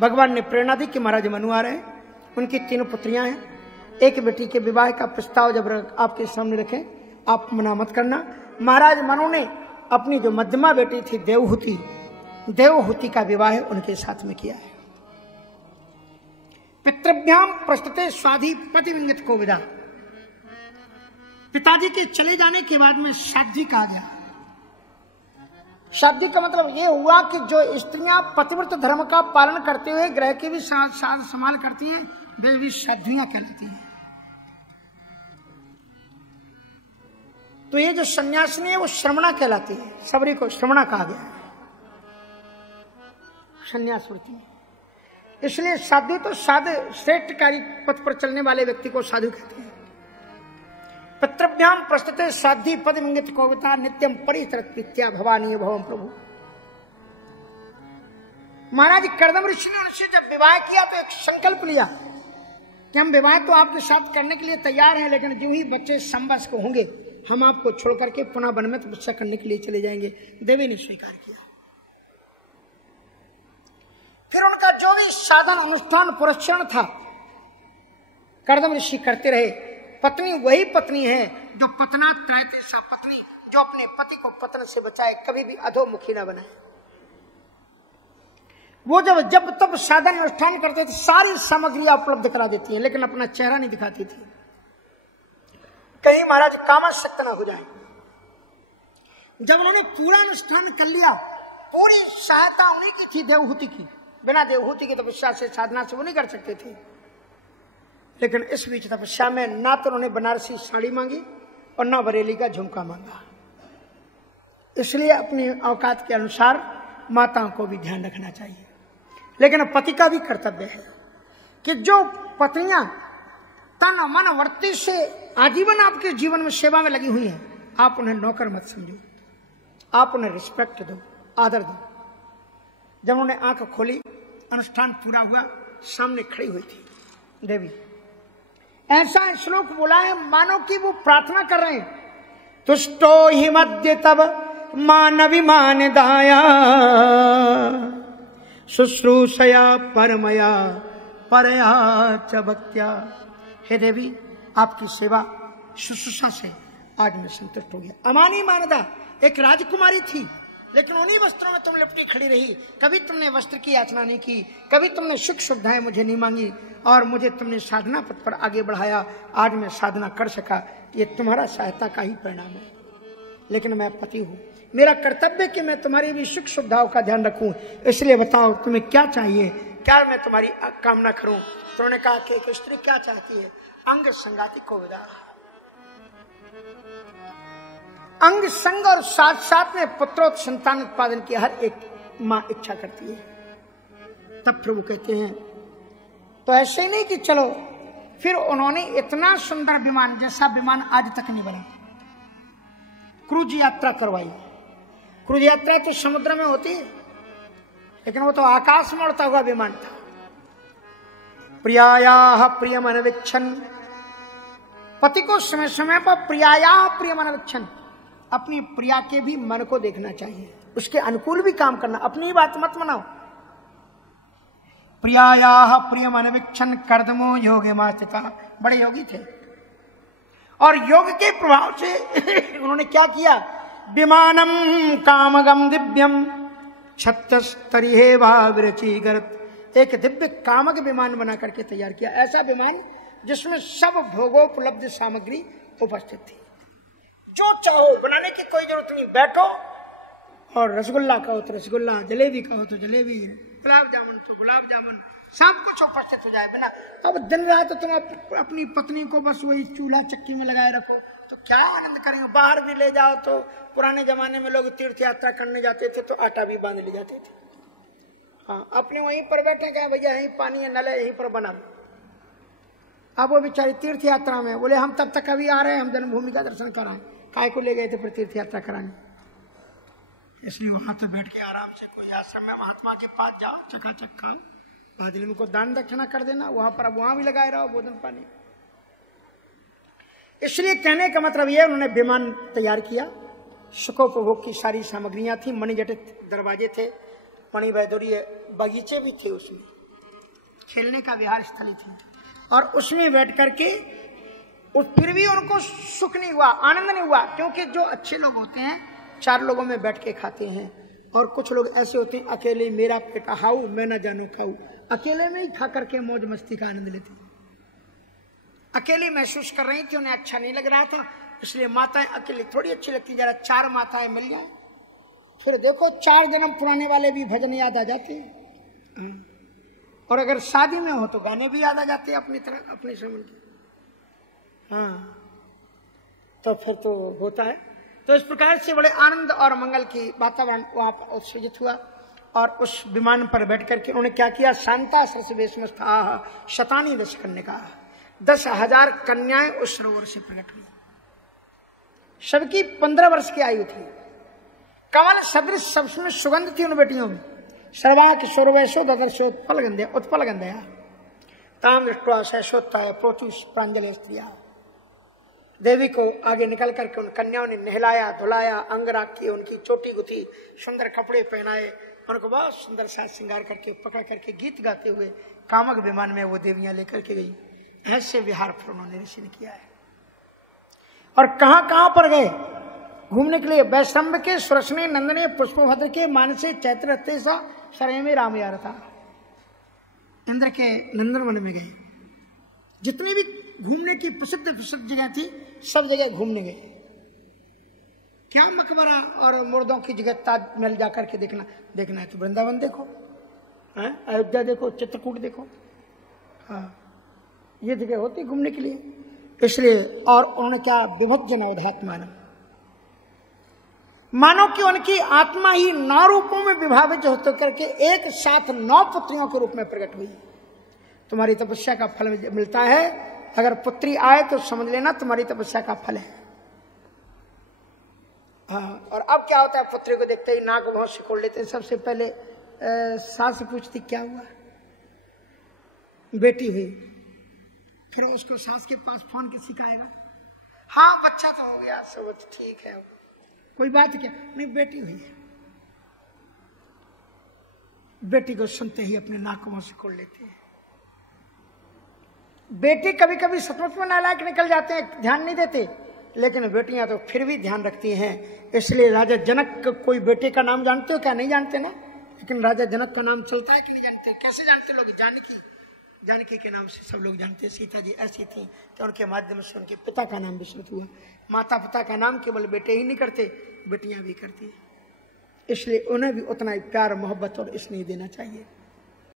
भगवान ने प्रेरणा दी कि महाराज मनु आ रहे हैं, उनकी 3 पुत्रियां हैं। एक बेटी के विवाह का प्रस्ताव जब आपके सामने रखें आप मना मत करना। महाराज मनु ने अपनी जो मध्यमा बेटी थी देवहूति का विवाह उनके साथ में किया है। पितृभ्याम प्रस्तुते स्वाधि पति विंगित को विदा। पिताजी के चले जाने के बाद में शादी कहा गया। शादी का मतलब यह हुआ कि जो स्त्रियां पतिव्रत धर्म का पालन करते हुए ग्रह की भी संभाल करती हैं वे भी साध्वियां कहलाती हैं। तो ये जो सन्यासिनी है वो श्रमणा कहलाती है। सबरी को श्रमणा कहा गया है, संन्यास वृत्ति में। इसलिए साधु तो साधु श्रेष्ठ कार्य पथ पर चलने वाले व्यक्ति को साधु कहते हैं। पितृभ्याम प्रस्तुते साध्वी पद मंगित कविता नित्यम परितरत प्रीत्या भवानी भवम प्रभु। महाराज कर्दम ऋषि ने उनसे जब विवाह किया तो एक संकल्प लिया कि हम विवाह तो आपके साथ करने के लिए तैयार हैं, लेकिन जो ही बच्चे संवत्स को होंगे हम आपको छोड़ करके पुनः वन में तपस्या करने के लिए चले जाएंगे। देवी ने स्वीकार किया। फिर उनका जो भी साधन अनुष्ठान पुरस्कार था कर्दम ऋषि करते रहे। पत्नी वही पत्नी है जो पतना त्रैते सा पत्नी, जो अपने पति को पतन से बचाए, कभी भी अधोमुखी न बनाए। वो जब तब साधन अनुष्ठान करते थे सारी सामग्रियां उपलब्ध करा देती हैं, लेकिन अपना चेहरा नहीं दिखाती थी, कहीं महाराज कामासक्त ना हो जाए। जब उन्होंने पूरा अनुष्ठान कर लिया, पूरी सहायता उन्हीं की थी देवहूति की। बिना देवहूति की तपस्या से साधना से वो नहीं कर सकते थे। लेकिन इस बीच तपस्या में ना तो उन्होंने बनारसी साड़ी मांगी और ना बरेली का झुमका मांगा। इसलिए अपनी औकात के अनुसार माताओं को भी ध्यान रखना चाहिए। लेकिन पति का भी कर्तव्य है कि जो पत्नियां तन मन वृत्ति से आजीवन आपके जीवन में सेवा में लगी हुई हैं, आप उन्हें नौकर मत समझो, आप उन्हें रिस्पेक्ट दो, आदर दो। जब उन्होंने आंख खोली, अनुष्ठान पूरा हुआ, सामने खड़ी हुई थी देवी। ऐसा श्लोक बोला है मानो कि वो प्रार्थना कर रहे हैं, तुष्टो ही मध्य तब मानविमान दाया शुश्रूषया परमया परया च भक्त्या। हे देवी, आपकी सेवा शुश्रूषा से आज मैं संतुष्ट हो गया। अमानी मानदा एक राजकुमारी थी, लेकिन उन्हीं वस्त्रों में तुम लिपटी खड़ी रही। कभी तुमने वस्त्र की याचना नहीं की, कभी तुमने सुख सुविधाएं मुझे नहीं मांगी, और मुझे तुमने साधना पथ पर आगे बढ़ाया। आज मैं साधना कर सका, ये तुम्हारा सहायता का ही परिणाम है। लेकिन मैं पति हूँ, मेरा कर्तव्य कि मैं तुम्हारी भी सुख सुविधाओं का ध्यान रखूं। इसलिए बताओ तुम्हें क्या चाहिए, क्या मैं तुम्हारी कामना करूं। तो उन्होंने कहा कि एक स्त्री क्या चाहती है, अंग संगाति को विदा। अंग संग और साथ साथ में पुत्रों संतान उत्पादन की हर एक मां इच्छा करती है। तब प्रभु कहते हैं तो ऐसे नहीं कि चलो। फिर उन्होंने इतना सुंदर विमान, जैसा विमान आज तक नहीं बना, क्रूज यात्रा करवाई। क्रूज यात्रा तो समुद्र में होती है, लेकिन वो तो आकाश में उड़ता हुआ विमान था। प्रियायाः प्रियम अनविच्छन, पति को समय समय पर प्रियायाः प्रियम अनविच्छन, अपनी प्रिया के भी मन को देखना चाहिए, उसके अनुकूल भी काम करना, अपनी बात मत मनाओ। प्रियायाः प्रियम अनविच्छन कर्दमो योगे मास्थिता, बड़े योगी थे और योग के प्रभाव से उन्होंने क्या किया, विमानम कामगम दिव्यम छत्तस्तरिहेवा विरचीगरत, एक दिव्य कामक विमान बना करके तैयार किया। ऐसा विमान जिसमें सब भोगोपलब्ध सामग्री उपस्थित थी। जो चाहो बनाने की कोई जरूरत नहीं, बैठो और रसगुल्ला कहो तो रसगुल्ला, जलेबी कहो तो जलेबी, गुलाब जामुन तो गुलाब जामुन, सब कुछ उपस्थित हो जाए बिना। अब दिन रात तुम अपनी पत्नी को बस वही चूल्हा चक्की में लगाए रखो तो क्या आनंद करेंगे। बाहर भी ले जाओ तो पुराने जमाने में लोग तीर्थ यात्रा करने जाते थे तो आटा भी बांध ले जाते थे। हाँ, अपने वहीं पर बैठे क्या भैया, यहीं पानी है, नल है, यहीं पर बना। अब वो बेचारी तीर्थ यात्रा में बोले हम तब तक अभी आ रहे हैं, हम जन्मभूमि का दर्शन कराएं। काय को ले गए थे फिर तीर्थ यात्रा कराने, इसलिए वहां तो बैठ के आराम से कोई आश्रम में महात्मा के पास जाओ, चकाचक खाओ, बाद में उनको दान दक्षिणा कर देना, वहां पर अब वहां भी लगाए रहो भोजन पानी। इसलिए कहने का मतलब यह, उन्होंने विमान तैयार किया, सुखोपभोग की सारी सामग्रियां थी, मणिजटित दरवाजे थे, मणि वैदुर्य बगीचे भी थे उसमें, खेलने का विहार स्थली थी, और उसमें बैठ करके फिर भी उनको सुख नहीं हुआ, आनंद नहीं हुआ, क्योंकि जो अच्छे लोग होते हैं 4 लोगों में बैठ के खाते हैं, और कुछ लोग ऐसे होते हैं अकेले मेरा पेट हाउ मैं ना जानो खाऊ, अकेले में ही खा करके मौज मस्ती का आनंद लेते। अकेली महसूस कर रही थी, उन्हें अच्छा नहीं लग रहा था, इसलिए माताएं अकेली थोड़ी अच्छी लगती, जरा 4 माताएं मिल जाए, फिर देखो 4 जन्म पुराने वाले भी भजन याद आ जाते हैं, और अगर शादी में हो तो गाने भी याद आ जाते हैं अपनी तरह अपने समय के। हाँ, तो फिर तो होता है। तो इस प्रकार से बड़े आनंद और मंगल की वातावरण वहां पर उत्सर्जित हुआ, और उस विमान पर बैठ करके उन्होंने क्या किया, शांता सरसवेशमस्था शतानी दश करने का 10,000 कन्याएं उस सरोवर से प्रकट हुई। सबकी 15 वर्ष की आयु थी, कमल सदृश सबमें सुगंध थी उन बेटियों में। सर्वा किशोर वैसो ददर्शोत्पल गंधया ताम दृष्टवा सहसोत्ताय प्रोचुष प्रांजलि स्त्रिया। देवी को आगे निकल करके उन कन्याओं ने नहलाया धुलाया, अंग राख किए, उनकी चोटी गुथी, सुंदर कपड़े पहनाए, उनको बहुत सुंदर साज श्रृंगार करके पकड़ करके गीत गाते हुए कामक विमान में वो देवियां लेकर के गई। ऐसे विहार फिर उन्होंने ऋषि ने किया है। और कहां कहां पर गए घूमने के लिए, वैश्रम्भ के, सुरसने, नंदने, पुष्पभद्र के, मानसे, चैत्र, तेसा, सरय में रामयार था, इंद्र के नंदनवन में गए। जितनी भी घूमने की प्रसिद्ध जगह थी सब जगह घूमने गए। क्या मकबरा और मुर्दों की जगह ताजमहल जाकर के देखना है तो वृंदावन देखो, अयोध्या देखो, चित्रकूट देखो, हाँ ये जगह होती घूमने के लिए। इसलिए और उन्होंने क्या विभज्जन अवधात्मान, मानो कि उनकी आत्मा ही 9 रूपों में विभावित होकर करके एक साथ 9 पुत्रियों के रूप में प्रकट हुई। तुम्हारी तपस्या का फल मिलता है, अगर पुत्री आए तो समझ लेना तुम्हारी तपस्या का फल है। हाँ, और अब क्या होता है, पुत्री को देखते ही नाक बहुत सिकोड़ लेते हैं। सबसे पहले सास से पूछती क्या हुआ, बेटी हुई, फिर उसको सास के पास फोन किसी का आएगा, हाँ बच्चा तो हो गया, सब ठीक है, कोई बात क्या नहीं, बेटी हुई है। बेटी को सुनते ही अपने नाक मुंह सिकोड़ लेते हैं। बेटे कभी कभी सचमुच में नालायक निकल जाते हैं, ध्यान नहीं देते, लेकिन बेटियां तो फिर भी ध्यान रखती हैं। इसलिए राजा जनक कोई बेटे का नाम जानते हो क्या, नहीं जानते ना, लेकिन राजा जनक का नाम चलता है कि नहीं जानते। कैसे जानते लोग, जानकी के नाम से सब लोग जानते हैं। सीता जी ऐसी थी कि उनके माध्यम से उनके पिता का नाम विस्मृत हुआ। माता पिता का नाम केवल बेटे ही नहीं करते, बेटियां भी करती है, इसलिए उन्हें भी उतना ही प्यार मोहब्बत और स्नेह देना चाहिए।